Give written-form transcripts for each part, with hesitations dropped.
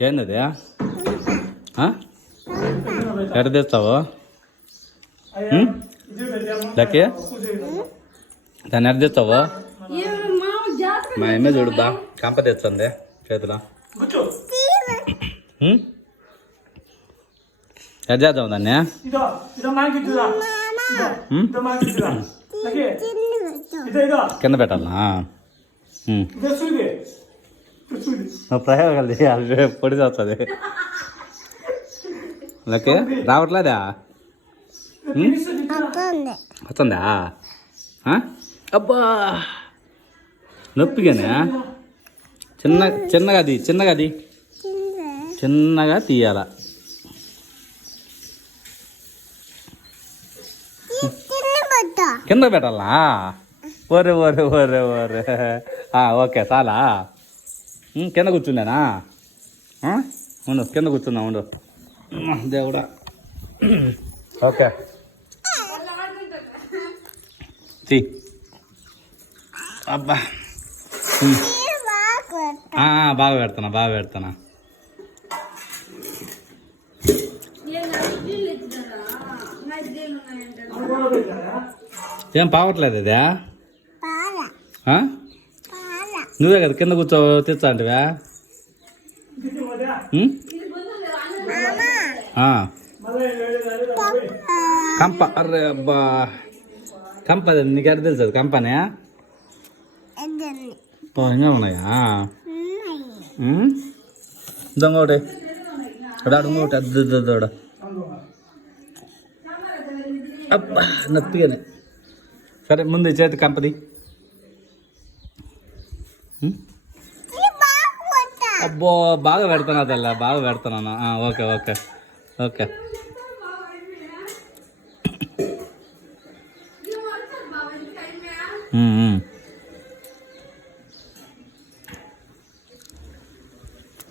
ఏంది ఎక్కడ తెస్తావు లక్కీ దాన్ని ఎక్కడ తెస్తావు మా అమ్మ చూడు బా కంప తెస్తుంది చేతిలో ఎక్కడ చేద్దాం దాన్ని కింద పెట్టాలనా ప్రయోగాలు చేయాలి పొడి వస్తుంది లకే రావట్లేదా వస్తుందా అబ్బా నొప్పిగానే చిన్నగా చిన్నగా తీయాల కింద పెట్టాలా ఒరే ఒరే ఒరే ఒరే ఓకే చాలా కింద కూర్చుండేనా ఉండు కింద కూర్చుందా ఉండు దేవుడా ఓకే తీ అబ్బా బాగా పెడతానా ఏం పావట్లేదు అదే నువ్వే కదా కింద కూర్చో తెచ్చా అంటివా కంప అర్రే అబ్బా కంప నీకు ఎక్కడ తెలుసు అది కంపనే ఇంకా ఉన్నాయా దొంగోటి ఇంకోటి అద్దోడ అబ్బా నొప్పిగానే సరే ముందు చేతి కంపది అబ్బో బాగా పెడుతున్నా తెల్ల బాగా పెడుతున్నాను ఓకే ఓకే ఓకే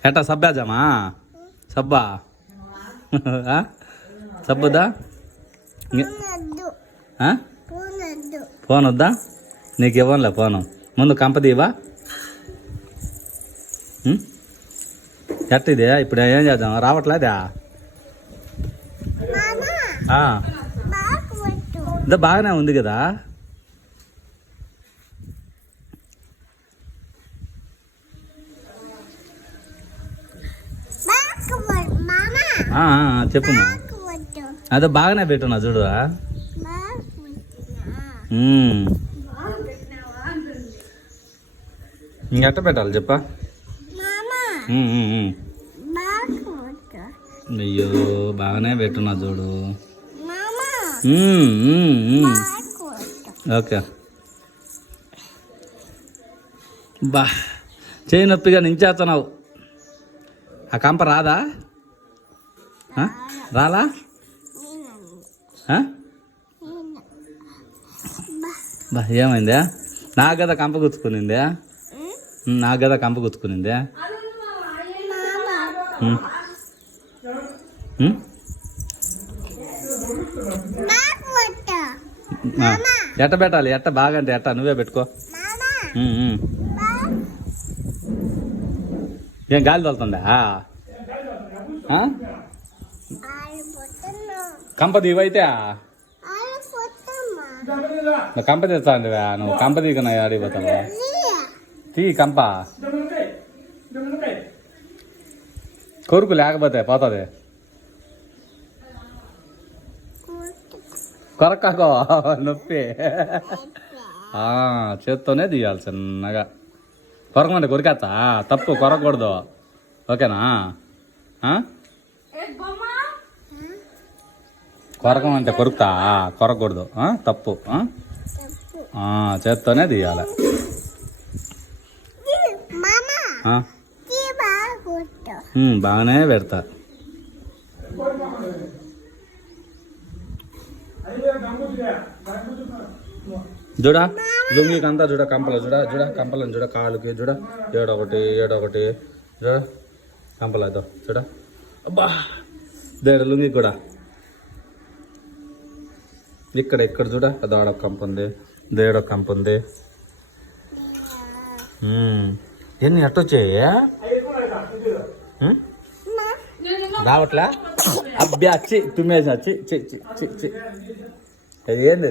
ఎట్టా సబ్బేజామా సబ్బా సబ్బుదా ఫోన్ వద్దా నీకు ఇవ్వనులే ఫోను ముందు కంపదీవా ఎట్టిదే ఇప్పుడు ఏం చేద్దాం రావట్లేదా ఇదా బాగానే ఉంది కదా చెప్పుమా అదే బాగానే పెట్టున్నా చూడు ఇంకెట్ట పెట్టాలి చెప్పా అయ్యో బాగానే పెట్టున్నా చూడు ఓకే బా చేయి నొప్పిగా నించేస్తున్నావు ఆ కంప రాదా రాలా బా ఏమైందా నాకు కదా కంప గుచ్చుకునిందే నాకు కదా కంప గుచ్చుకునిందే ఎట్ట పెట్టాలి ఎట్ట బాగా అంటే ఎట్ట నువ్వే పెట్టుకో ఏం గాలి తోలుతుందా కంప దీవైతే కంప తెచ్చా అండివా నువ్వు కంప దిగనా ఆడిపోతావా తీ కంప కొరుకు లేకపోతే పోతుంది కొరక్కో నొప్పి చేత్తోనే తీయాలి చిన్నగా కొరకమంటే కొరికేస్తా తప్పు కొరకూడదు ఓకేనా కొరకమంటే కొరుకుతా కొరకూడదు తప్పు చేత్తోనే తీయాలి బాగానే పెడతా చూడా లుంగికి అంతా చూడ కంపల చూడ కంపలను చూడ కాలుకి చూడ ఏడొకటి చూడ కంపలతో చూడ అబ్బా దేడ లుంగి కూడా ఇక్కడ చూడ అదాడ కంప ఉంది దేడ కంప ఉంది ఎన్ని ఎట్టొచ్చాయి రావట్లా అబ్బా చి తుమ్మేసిన చి చి చి చి చి అది ఏంది